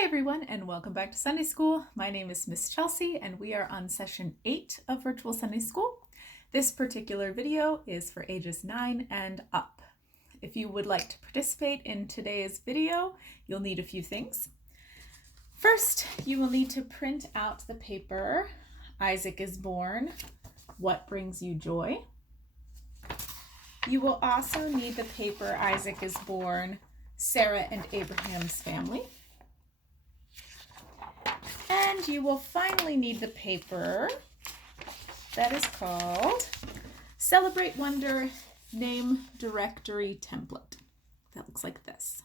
Hi everyone and welcome back to Sunday School. My name is Miss Chelsea and we are on session 8 of Virtual Sunday School. This particular video is for ages 9 and up. If you would like to participate in today's video, you'll need a few things. First, you will need to print out the paper, Isaac is Born, What Brings You Joy? You will also need the paper, Isaac is Born, Sarah and Abraham's Family. And you will finally need the paper that is called Celebrate Wonder Name Directory Template. That looks like this.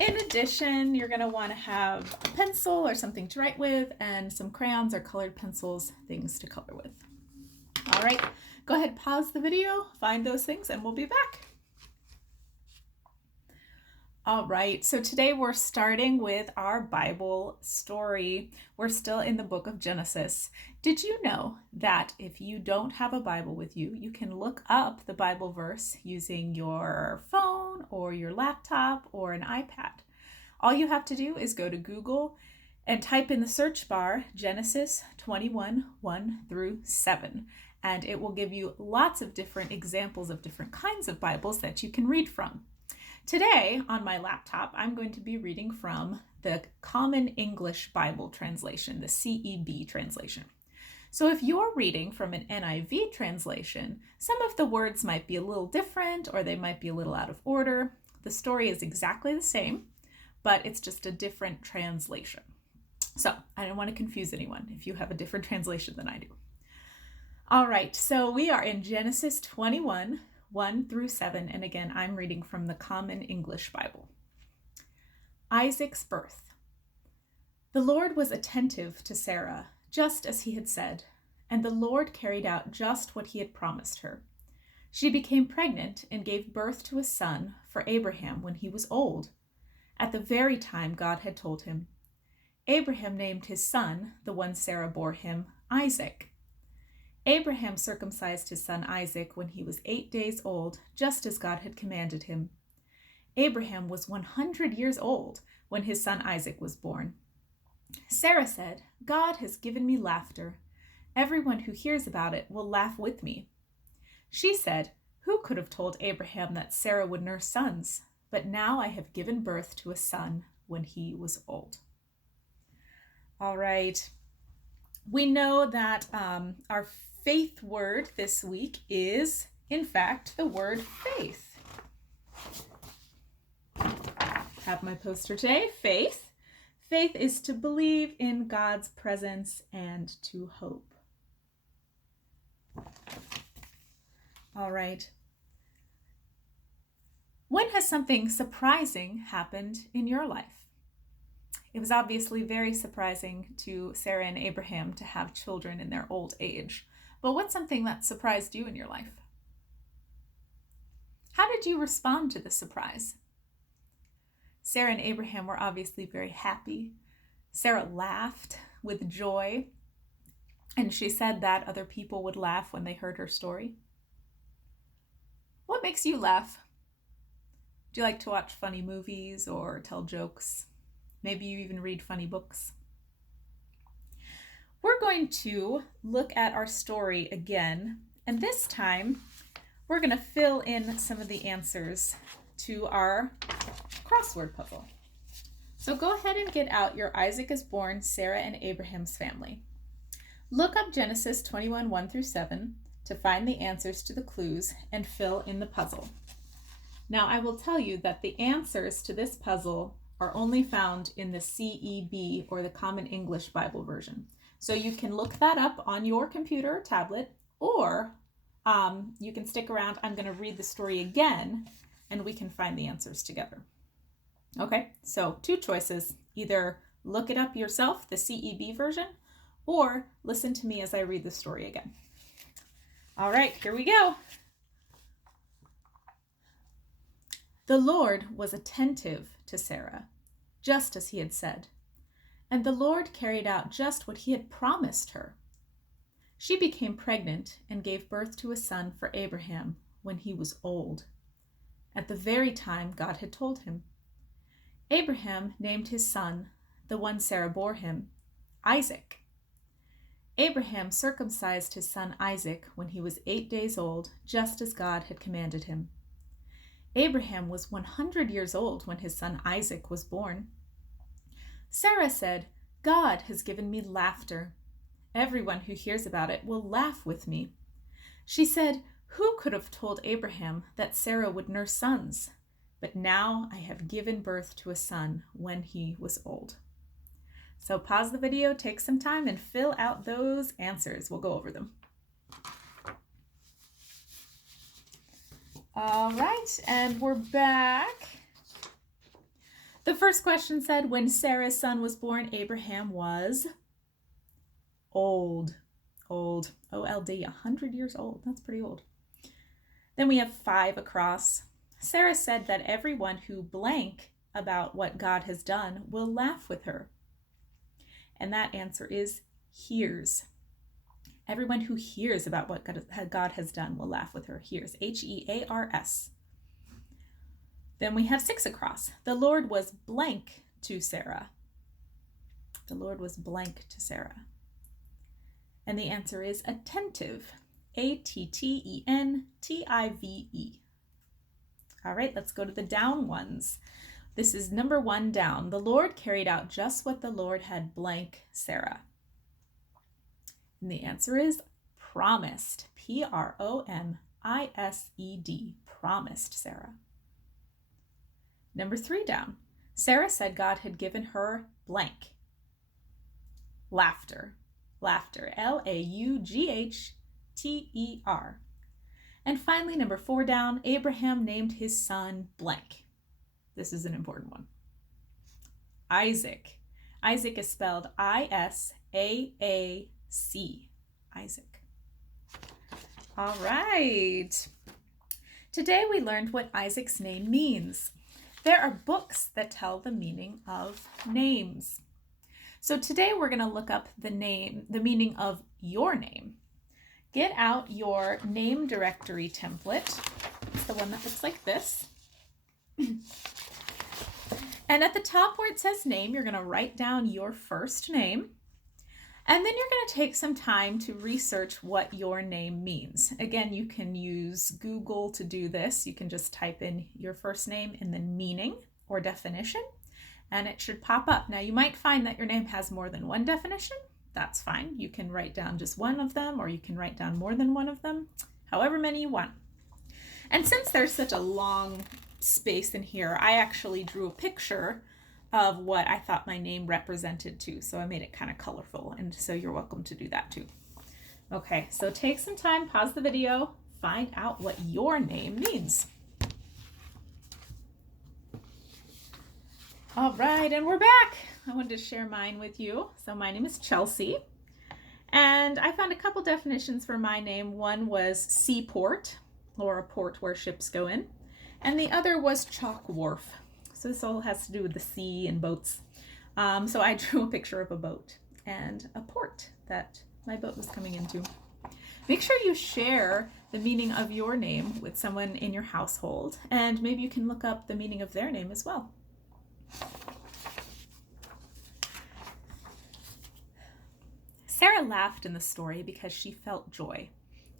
In addition, you're going to want to have a pencil or something to write with and some crayons or colored pencils, things to color with. All right, go ahead, pause the video, find those things, and we'll be back. All right, so today we're starting with our Bible story. We're still in the book of Genesis. Did you know that if you don't have a Bible with you, you can look up the Bible verse using your phone or your laptop or an iPad? All you have to do is go to Google and type in the search bar Genesis 21, 1 through 7, and it will give you lots of different examples of different kinds of Bibles that you can read from. Today, on my laptop, I'm going to be reading from the Common English Bible translation, the CEB translation. So if you're reading from an NIV translation, some of the words might be a little different or they might be a little out of order. The story is exactly the same, but it's just a different translation. So I don't want to confuse anyone if you have a different translation than I do. All right, so we are in Genesis 21, 1 through 7, and again, I'm reading from the Common English Bible. Isaac's birth. The Lord was attentive to Sarah, just as he had said, and the Lord carried out just what he had promised her. She became pregnant and gave birth to a son for Abraham when he was old, at the very time God had told him. Abraham named his son, the one Sarah bore him, Isaac. Abraham circumcised his son Isaac when he was 8 days old, just as God had commanded him. Abraham was 100 years old when his son Isaac was born. Sarah said, "God has given me laughter. Everyone who hears about it will laugh with me." She said, "Who could have told Abraham that Sarah would nurse sons? But now I have given birth to a son when he was old." All right. We know that our faith word this week is, in fact, the word faith. Have my poster today, faith. Faith is to believe in God's presence and to hope. All right. When has something surprising happened in your life? It was obviously very surprising to Sarah and Abraham to have children in their old age. But what's something that surprised you in your life? How did you respond to the surprise? Sarah and Abraham were obviously very happy. Sarah laughed with joy, and she said that other people would laugh when they heard her story. What makes you laugh? Do you like to watch funny movies or tell jokes? Maybe you even read funny books. We're going to look at our story again, and this time we're going to fill in some of the answers to our crossword puzzle. So go ahead and get out your Isaac is Born, Sarah and Abraham's Family. Look up Genesis 21, 1 through 7 to find the answers to the clues and fill in the puzzle. Now I will tell you that the answers to this puzzle are only found in the CEB, or the Common English Bible version. So you can look that up on your computer or tablet, or you can stick around. I'm going to read the story again, and we can find the answers together. Okay, so two choices. Either look it up yourself, the CEB version, or listen to me as I read the story again. All right, here we go. The Lord was attentive to Sarah, just as he had said, and the Lord carried out just what he had promised her. She became pregnant and gave birth to a son for Abraham when he was old, at the very time God had told him. Abraham named his son, the one Sarah bore him, Isaac. Abraham circumcised his son Isaac when he was 8 days old, just as God had commanded him. Abraham was 100 years old when his son Isaac was born. Sarah said, "God has given me laughter. Everyone who hears about it will laugh with me." She said, "Who could have told Abraham that Sarah would nurse sons? But now I have given birth to a son when he was old." So pause the video, take some time, and fill out those answers. We'll go over them. All right, and we're back. The first question said, when Sarah's son was born, Abraham was old. Old. O-L-D, 100 years old. That's pretty old. Then we have 5 across. Sarah said that everyone who blank about what God has done will laugh with her. And that answer is hears. Everyone who hears about what God has done will laugh with her. Hears. H-E-A-R-S. Then we have 6 across. The Lord was blank to Sarah. The Lord was blank to Sarah. And the answer is attentive. A-T-T-E-N-T-I-V-E. All right, let's go to the down ones. This is number 1 down. The Lord carried out just what the Lord had blank Sarah. And the answer is promised. P-R-O-M-I-S-E-D. Promised Sarah. Number 3 down. Sarah said God had given her blank. Laughter. Laughter. L-A-U-G-H-T-E-R. And finally, number 4 down, Abraham named his son blank. This is an important one. Isaac. Isaac is spelled I-S-A-A-C. Isaac. All right. Today we learned what Isaac's name means. There are books that tell the meaning of names. So today we're going to look up the meaning of your name. Get out your name directory template. It's the one that looks like this. And at the top where it says name, you're going to write down your first name. And then you're going to take some time to research what your name means. Again, you can use Google to do this. You can just type in your first name and then meaning or definition, and it should pop up. Now, you might find that your name has more than one definition. That's fine. You can write down just one of them, or you can write down more than one of them, however many you want. And since there's such a long space in here, I actually drew a picture of what I thought my name represented too. So I made it kind of colorful, and so you're welcome to do that too. Okay, so take some time, pause the video, find out what your name means. All right, and we're back. I wanted to share mine with you. So my name is Chelsea, and I found a couple definitions for my name. One was seaport, or a port where ships go in, and the other was chalk wharf. So this all has to do with the sea and boats. So I drew a picture of a boat and a port that my boat was coming into. Make sure you share the meaning of your name with someone in your household, and maybe you can look up the meaning of their name as well. Sarah laughed in the story because she felt joy.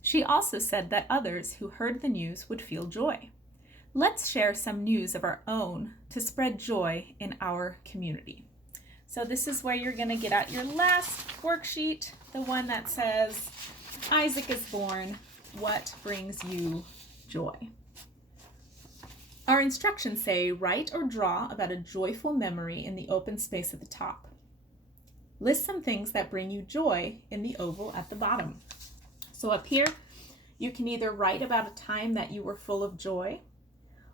She also said that others who heard the news would feel joy. Let's share some news of our own to spread joy in our community. So this is where you're going to get out your last worksheet, the one that says, Isaac is born, what brings you joy? Our instructions say, write or draw about a joyful memory in the open space at the top. List some things that bring you joy in the oval at the bottom. So up here, you can either write about a time that you were full of joy,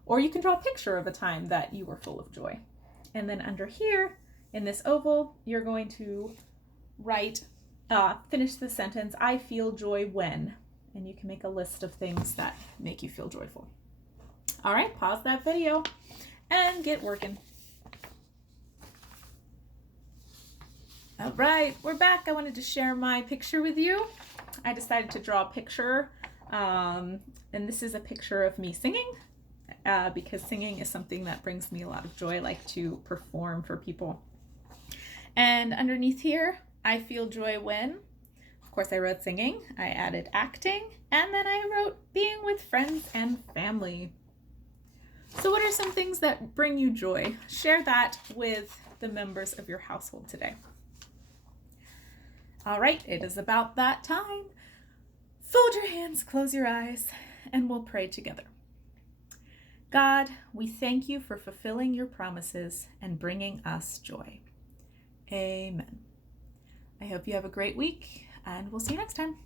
or you can draw a picture of a time that you were full of joy. And then under here, in this oval, you're going to write, finish the sentence, I feel joy when, and you can make a list of things that make you feel joyful. All right, pause that video and get working. All right, we're back. I wanted to share my picture with you. I decided to draw a picture, and this is a picture of me singing. because singing is something that brings me a lot of joy. I like to perform for people. And underneath here, I feel joy when, of course, I wrote singing, I added acting, and then I wrote being with friends and family. So what are some things that bring you joy? Share that with the members of your household today. All right, it is about that time. Fold your hands, close your eyes, and we'll pray together. God, we thank you for fulfilling your promises and bringing us joy. Amen. I hope you have a great week, and we'll see you next time.